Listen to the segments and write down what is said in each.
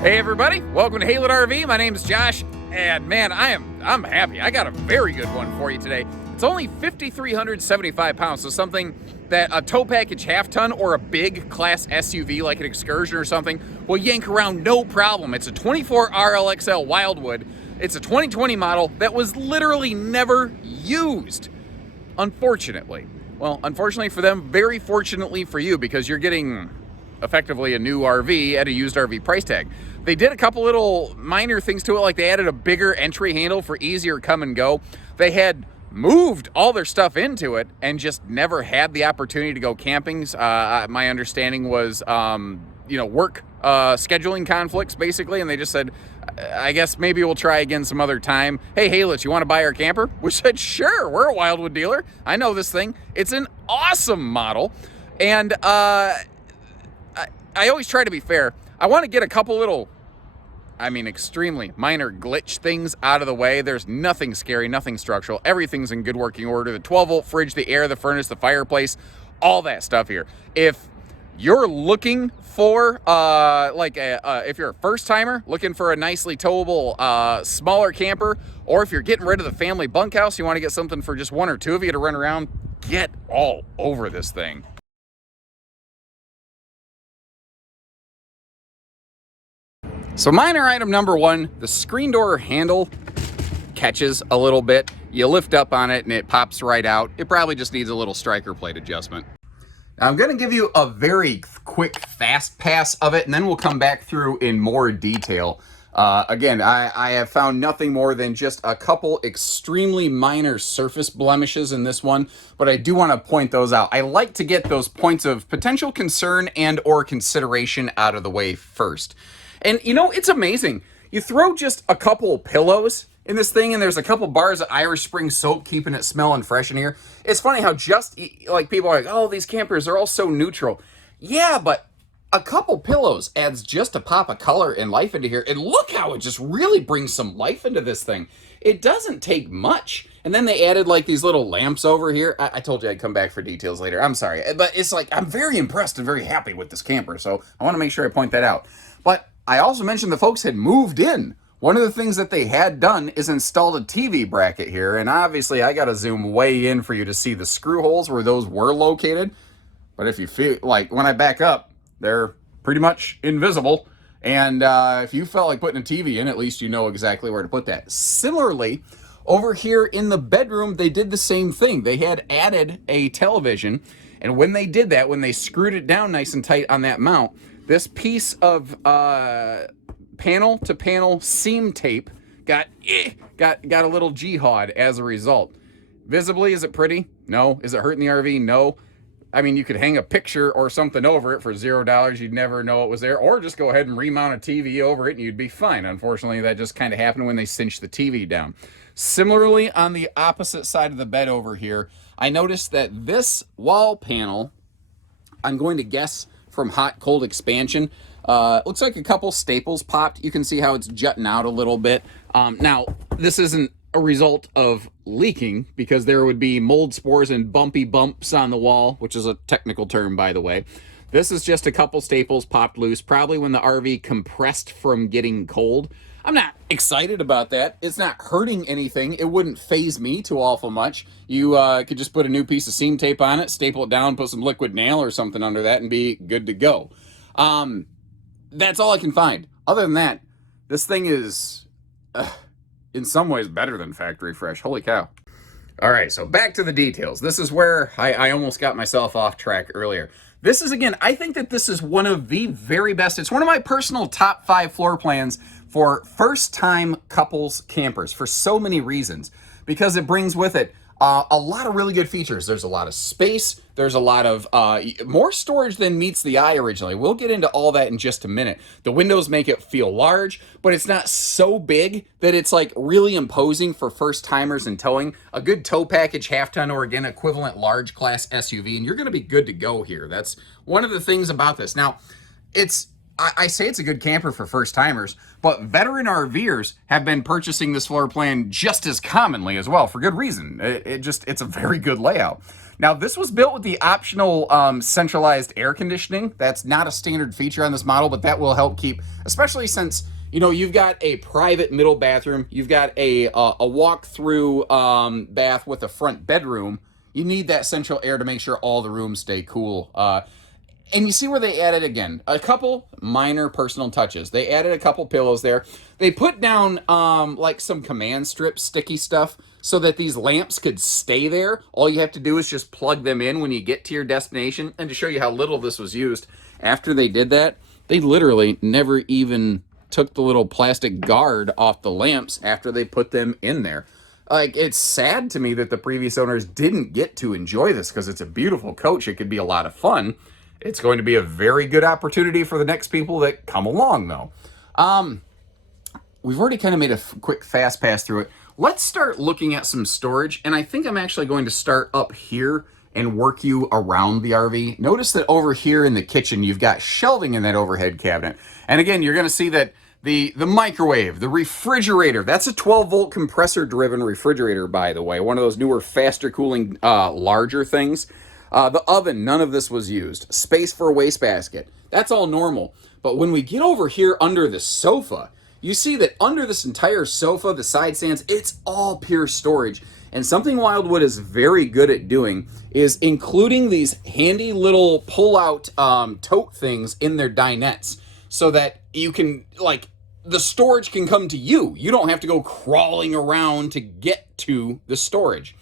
Hey everybody, welcome to Haylett RV. My name is Josh, and man, I'm happy. I got a very good one for you today. It's only 5,375 pounds, so something that a tow package half-ton or a big class SUV like an Excursion or something will yank around no problem. It's a 24 RLXL Wildwood. It's a 2020 model that was literally never used, unfortunately. Well, unfortunately for them, very fortunately for you, because you're getting effectively a new RV at a used RV price tag. They did a couple little minor things to it, like they added a bigger entry handle for easier come and go. They had moved all their stuff into it and just never had the opportunity to go camping. My understanding was, work scheduling conflicts, basically, and they just said, I guess maybe we'll try again some other time. Hey, Haylett, you want to buy our camper? We said, sure, we're a Wildwood dealer. I know this thing. It's an awesome model, and I always try to be fair. I want to get a couple little, extremely minor glitch things out of the way. There's nothing scary, nothing structural. Everything's in good working order. The 12-volt fridge, the air, the furnace, the fireplace, all that stuff here. If you're looking for, if you're a first-timer, looking for a nicely towable, smaller camper, or if you're getting rid of the family bunkhouse, you want to get something for just one or two of you to run around, get all over this thing. So minor item number one, the screen door handle catches a little bit. You lift up on it and it pops right out. It probably just needs a little striker plate adjustment. Now, I'm gonna give you a very quick, fast pass of it, and then we'll come back through in more detail. Again, I have found nothing more than just a couple extremely minor surface blemishes in this one, but I do want to point those out. I like to get those points of potential concern and or consideration out of the way first. And you know, it's amazing. You throw just a couple pillows in this thing and there's a couple bars of Irish Spring soap keeping it smelling fresh in here. It's funny how just like people are like, oh, these campers are all so neutral. Yeah, but a couple pillows adds just a pop of color and life into here. And look how it just really brings some life into this thing. It doesn't take much. And then they added like these little lamps over here. I told you I'd come back for details later. I'm sorry. But it's like, I'm very impressed and very happy with this camper. So I want to make sure I point that out. But I also mentioned the folks had moved in. One of the things that they had done is installed a TV bracket here. And obviously I got to zoom way in for you to see the screw holes where those were located. But if you feel like when I back up, they're pretty much invisible. And if you felt like putting a TV in, at least you know exactly where to put that. Similarly, over here in the bedroom, they did the same thing. They had added a television. And when they did that, when they screwed it down nice and tight on that mount, this piece of panel to panel seam tape got a little jihad as a result. Visibly, is it pretty? No. Is it hurting the RV? No. I mean, you could hang a picture or something over it for $0. You'd never know it was there. Or just go ahead and remount a TV over it and you'd be fine. Unfortunately, that just kind of happened when they cinched the TV down. Similarly, on the opposite side of the bed over here, I noticed that this wall panel, I'm going to guess from hot cold expansion, looks like a couple staples popped. You can see how it's jutting out a little bit. Now, this isn't a result of leaking because there would be mold spores and bumpy bumps on the wall, which is a technical term, by the way. This is just a couple staples popped loose, probably when the RV compressed from getting cold. I'm not excited about that. It's not hurting anything. It wouldn't faze me too awful much. You could just put a new piece of seam tape on it, staple it down, put some liquid nail or something under that, and be good to go. That's all I can find. Other than that, this thing is, in some ways, better than factory fresh. Holy cow. All right, so back to the details. This is where I almost got myself off track earlier. This is, again, I think that this is one of the very best. It's one of my personal top 5 floor plans for first-time couples campers for so many reasons, because it brings with it a lot of really good features. There's a lot of space. There's a lot of more storage than meets the eye originally. We'll get into all that in just a minute. The windows make it feel large, but it's not so big that it's like really imposing for first timers and towing. A good tow package half-ton or again equivalent large class SUV, and you're going to be good to go here. That's one of the things about this. Now, it's I say it's a good camper for first timers, but veteran RVers have been purchasing this floor plan just as commonly as well, for good reason. It's a very good layout. Now, this was built with the optional centralized air conditioning. That's not a standard feature on this model, but that will help keep, especially since, you know, you've got a private middle bathroom, you've got a walk-through bath with a front bedroom. You need that central air to make sure all the rooms stay cool. And you see where they added, again, a couple minor personal touches. They added a couple pillows there. They put down like some command strip sticky stuff so that these lamps could stay there. All you have to do is just plug them in when you get to your destination. And to show you how little this was used, after they did that, they literally never even took the little plastic guard off the lamps after they put them in there. Like, it's sad to me that the previous owners didn't get to enjoy this, because it's a beautiful coach. It could be a lot of fun. It's going to be a very good opportunity for the next people that come along, though. We've already kind of made a quick fast pass through it. Let's start looking at some storage, and I think I'm actually going to start up here and work you around the RV. Notice that over here in the kitchen, you've got shelving in that overhead cabinet. And again, you're going to see that the microwave, the refrigerator, that's a 12-volt compressor-driven refrigerator, by the way. One of those newer, faster-cooling, larger things. The oven, none of this was used. Space for a wastebasket. That's all normal. But when we get over here under the sofa, you see that under this entire sofa, the side stands, it's all pure storage. And something Wildwood is very good at doing is including these handy little pull-out tote things in their dinettes so that you can, like, the storage can come to you. You don't have to go crawling around to get to the storage.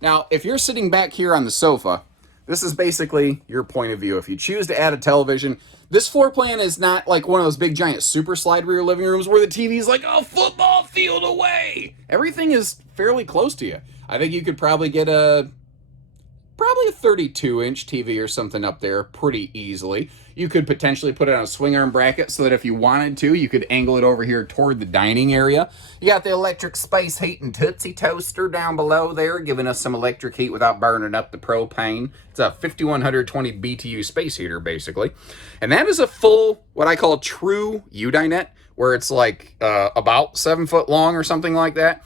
Now, if you're sitting back here on the sofa, this is basically your point of view. If you choose to add a television, this floor plan is not like one of those big giant super slide rear living rooms where the TV is like a football field away. Everything is fairly close to you. I think you could probably get probably a 32-inch TV or something up there pretty easily. You could potentially put it on a swing arm bracket so that if you wanted to, you could angle it over here toward the dining area. You got the electric space heat and Tootsie toaster down below there, giving us some electric heat without burning up the propane. It's a 5120 BTU space heater, basically. And that is a full, what I call true U-dinette, where it's like about 7 foot long or something like that.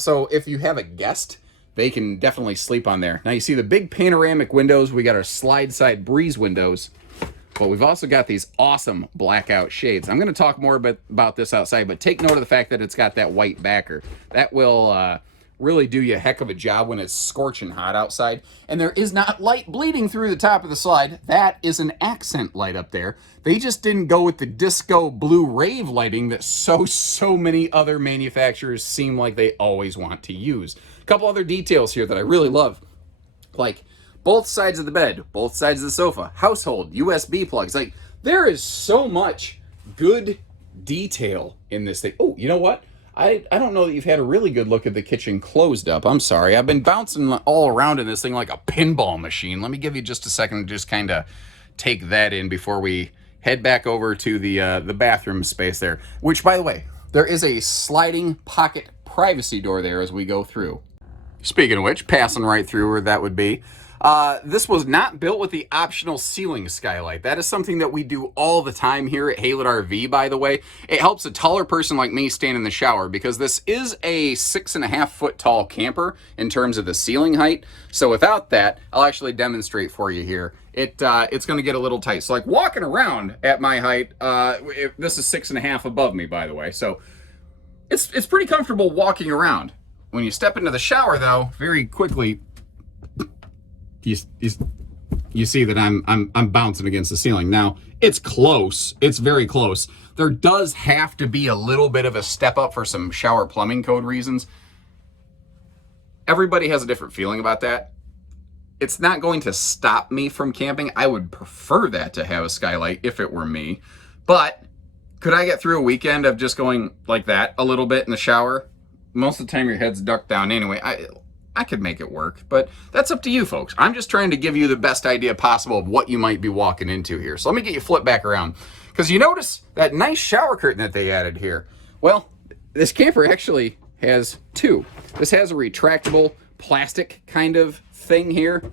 So if you have a guest, they can definitely sleep on there. Now you see the big panoramic windows. We got our slide side breeze windows, but we've also got these awesome blackout shades. I'm going to talk more about this outside, but take note of the fact that it's got that white backer. That will really do you a heck of a job when it's scorching hot outside. And there is not light bleeding through the top of the slide. That is an accent light up there. They just didn't go with the disco blue rave lighting that so many other manufacturers seem like they always want to use. A couple other details here that I really love, like both sides of the bed, both sides of the sofa, household, USB plugs. Like, there is so much good detail in this thing. Oh, you know what? I don't know that you've had a really good look at the kitchen closed up. I'm sorry. I've been bouncing all around in this thing like a pinball machine. Let me give you just a second to just kind of take that in before we head back over to the bathroom space there, which, by the way, there is a sliding pocket privacy door there as we go through. Speaking of which, passing right through where that would be. This was not built with the optional ceiling skylight. That is something that we do all the time here at Haylett RV, by the way. It helps a taller person like me stand in the shower because this is a 6.5 foot tall camper in terms of the ceiling height. So without that, I'll actually demonstrate for you here. It's going to get a little tight. So like walking around at my height, this is 6.5 above me, by the way. So it's pretty comfortable walking around. When you step into the shower, though, very quickly, you see that I'm bouncing against the ceiling. Now, it's close. It's very close. There does have to be a little bit of a step up for some shower plumbing code reasons. Everybody has a different feeling about that. It's not going to stop me from camping. I would prefer that to have a skylight if it were me. But could I get through a weekend of just going like that a little bit in the shower? Most of the time your head's ducked down anyway. I could make it work, but that's up to you folks. I'm just trying to give you the best idea possible of what you might be walking into here. So let me get you flipped back around, because you notice that nice shower curtain that they added here. Well, this camper actually has two. This has a retractable plastic kind of thing here.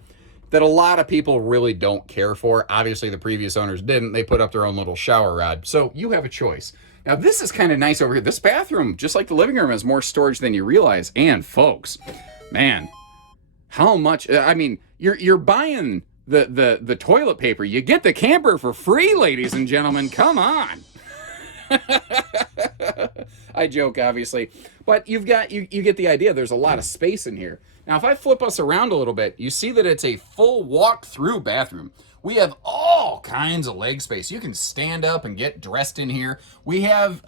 that a lot of people really don't care for. Obviously, the previous owners didn't. They put up their own little shower rod. So you have a choice. Now, this is kind of nice over here. This bathroom, just like the living room, has more storage than you realize. And folks, man, how much? I mean, you're buying the toilet paper. You get the camper for free, ladies and gentlemen. Come on. I joke, obviously, but you get the idea. There's a lot of space in here. Now, if I flip us around a little bit, you see that it's a full walk-through bathroom. We have all kinds of leg space. You can stand up and get dressed in here. We have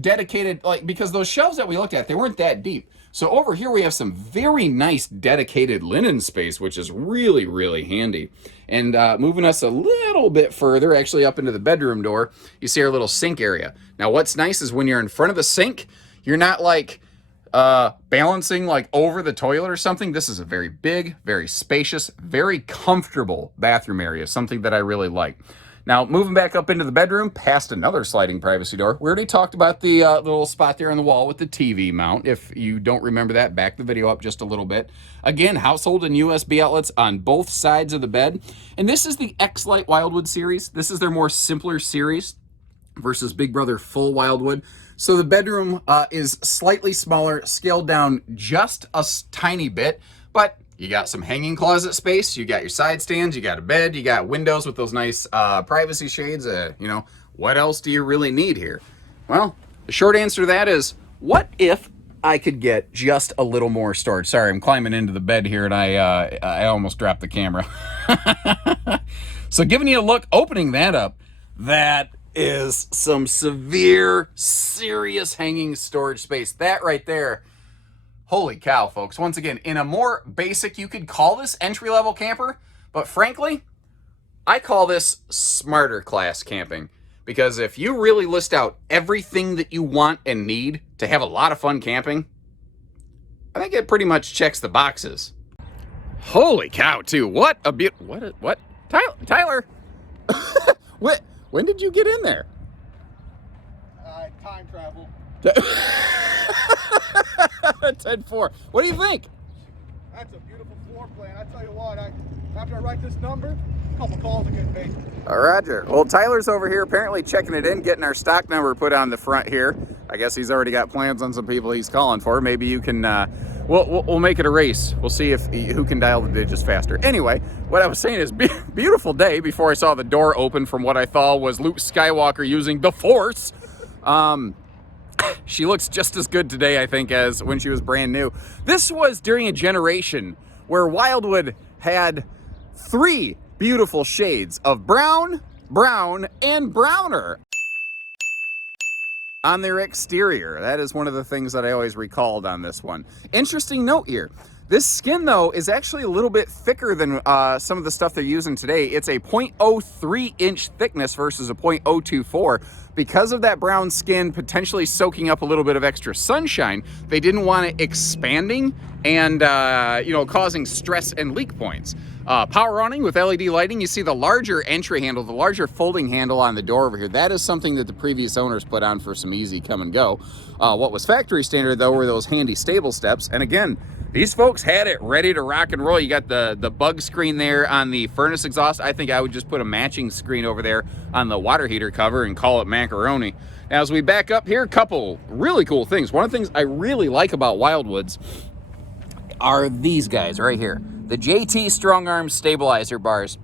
dedicated, because those shelves that we looked at, they weren't that deep. So over here we have some very nice dedicated linen space, which is really, really handy. And moving us a little bit further, actually up into the bedroom door, you see our little sink area. Now what's nice is when you're in front of the sink, you're not balancing over the toilet or something. This is a very big, very spacious, very comfortable bathroom area, something that I really like. Now, moving back up into the bedroom, past another sliding privacy door. We already talked about the little spot there on the wall with the TV mount. If you don't remember that, back the video up just a little bit. Again, household and USB outlets on both sides of the bed. And this is the Xlite Wildwood series. This is their more simpler series versus Big Brother Full Wildwood. So the bedroom is slightly smaller, scaled down just a tiny bit, but you got some hanging closet space, you got your side stands, you got a bed, you got windows with those nice privacy shades. What else do you really need here? Well, the short answer to that is, what if I could get just a little more storage? Sorry, I'm climbing into the bed here and I almost dropped the camera. So giving you a look, opening that up, that is some serious hanging storage space. That right there, holy cow, folks. Once again, in a more basic, you could call this entry-level camper, but frankly, I call this smarter class camping. Because if you really list out everything that you want and need to have a lot of fun camping, I think it pretty much checks the boxes. Holy cow, too. What a what? Tyler? When did you get in there? Time travel. 10-4. What do you think? That's a beautiful floor plan. I tell you what, after I write this number, a couple calls are getting made. Roger. Well, Tyler's over here apparently checking it in, getting our stock number put on the front here. I guess he's already got plans on some people he's calling for. Maybe you can, we'll make it a race. We'll see who can dial the digits faster. Anyway, what I was saying is, beautiful day before I saw the door open from what I thought was Luke Skywalker using the Force. She looks just as good today, I think, as when she was brand new. This was during a generation where Wildwood had 3 beautiful shades of brown, brown, and browner on their exterior. That is one of the things that I always recalled on this one. Interesting note here. This skin, though, is actually a little bit thicker than some of the stuff they're using today. It's a 0.03 inch thickness versus a 0.024. Because of that brown skin potentially soaking up a little bit of extra sunshine, they didn't want it expanding and causing stress and leak points. Power awning with LED lighting. You see the larger entry handle, the larger folding handle on the door over here. That is something that the previous owners put on for some easy come and go. What was factory standard, though, were those handy stable steps. And again, these folks had it ready to rock and roll. You got the bug screen there on the furnace exhaust. I think I would just put a matching screen over there on the water heater cover and call it macaroni. Now, as we back up here, a couple really cool things. One of the things I really like about Wildwoods are these guys right here. The JT Strong Arm Stabilizer bars.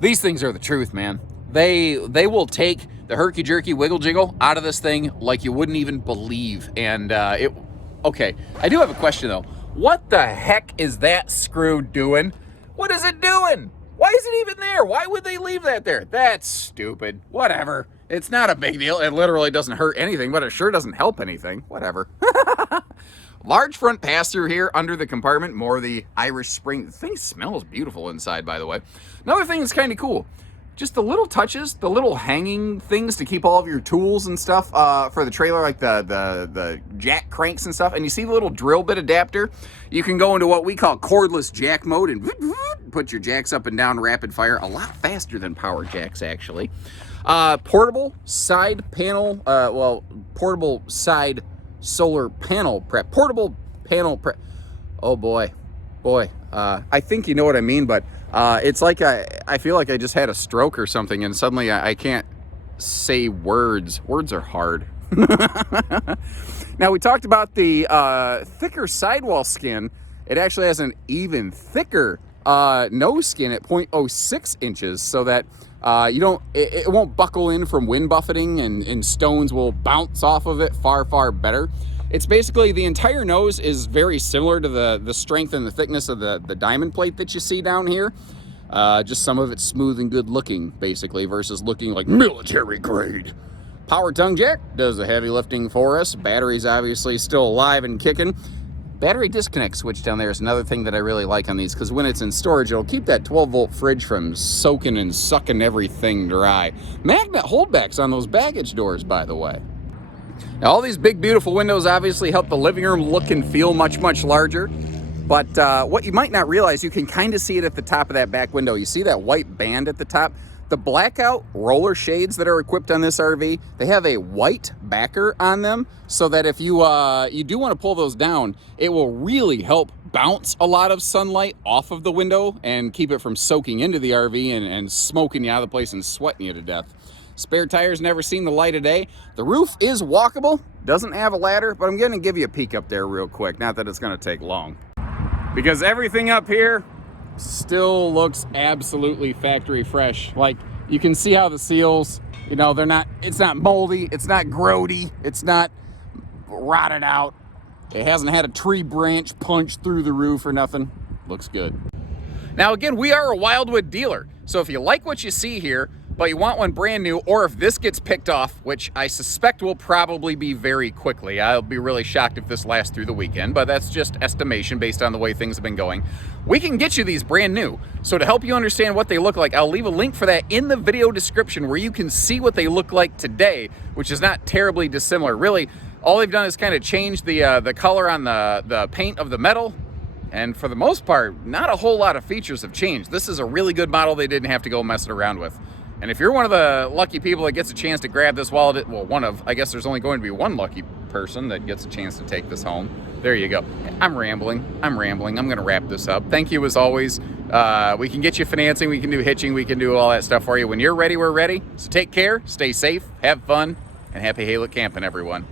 These things are the truth, man. They will take the herky-jerky wiggle-jiggle out of this thing like you wouldn't even believe. And okay, I do have a question, though. What the heck is that screw doing? What is it doing? Why is it even there? Why would they leave that there? That's stupid. Whatever. It's not a big deal. It literally doesn't hurt anything, but it sure doesn't help anything. Whatever. Large front pass-through here under the compartment. More of the Irish Spring. The thing smells beautiful inside, by the way. Another thing that's kind of cool. Just the little touches, the little hanging things to keep all of your tools and stuff for the trailer, like the jack cranks and stuff. And you see the little drill bit adapter? You can go into what we call cordless jack mode and put your jacks up and down rapid fire a lot faster than power jacks, actually. Portable side panel, portable side solar panel prep. Portable panel prep. Oh boy. I think you know what I mean, but It's like I feel like I just had a stroke or something, and suddenly I can't say words. Words are hard. Now, we talked about the thicker sidewall skin. It actually has an even thicker nose skin at 0.06 inches, so that it won't buckle in from wind buffeting, and stones will bounce off of it far better. It's basically, the entire nose is very similar to the strength and the thickness of the diamond plate that you see down here. Just some of it's smooth and good looking, basically, versus looking like military grade. Power tongue jack does the heavy lifting for us. Battery's obviously still alive and kicking. Battery disconnect switch down there is another thing that I really like on these, because when it's in storage, it'll keep that 12-volt fridge from soaking and sucking everything dry. Magnet holdbacks on those baggage doors, by the way. Now, all these big, beautiful windows obviously help the living room look and feel much larger. But what you might not realize, you can kind of see it at the top of that back window. You see that white band at the top? The blackout roller shades that are equipped on this RV, they have a white backer on them, so that if you you do want to pull those down, it will really help bounce a lot of sunlight off of the window and keep it from soaking into the RV and smoking you out of the place and sweating you to death. Spare tires never seen the light of day. The roof is walkable, doesn't have a ladder, but I'm going to give you a peek up there real quick. Not that it's going to take long, because everything up here still looks absolutely factory fresh. Like, you can see how the seals, you know, it's not moldy, it's not grody, it's not rotted out. It hasn't had a tree branch punch through the roof or nothing. Looks good. Now, again, we are a Wildwood dealer, so if you like what you see here, but you want one brand new, or if this gets picked off, which I suspect will probably be very quickly. I'll be really shocked if this lasts through the weekend, but that's just estimation based on the way things have been going. We can get you these brand new. So to help you understand what they look like, I'll leave a link for that in the video description, where you can see what they look like today, which is not terribly dissimilar. Really, all they've done is kind of change the color on the paint of the metal. And for the most part, not a whole lot of features have changed. This is a really good model they didn't have to go messing around with. And if you're one of the lucky people that gets a chance to grab this wallet, well, I guess there's only going to be one lucky person that gets a chance to take this home. There you go. I'm rambling. I'm going to wrap this up. Thank you as always. We can get you financing. We can do hitching. We can do all that stuff for you. When you're ready, we're ready. So take care, stay safe, have fun, and happy Haylett camping, everyone.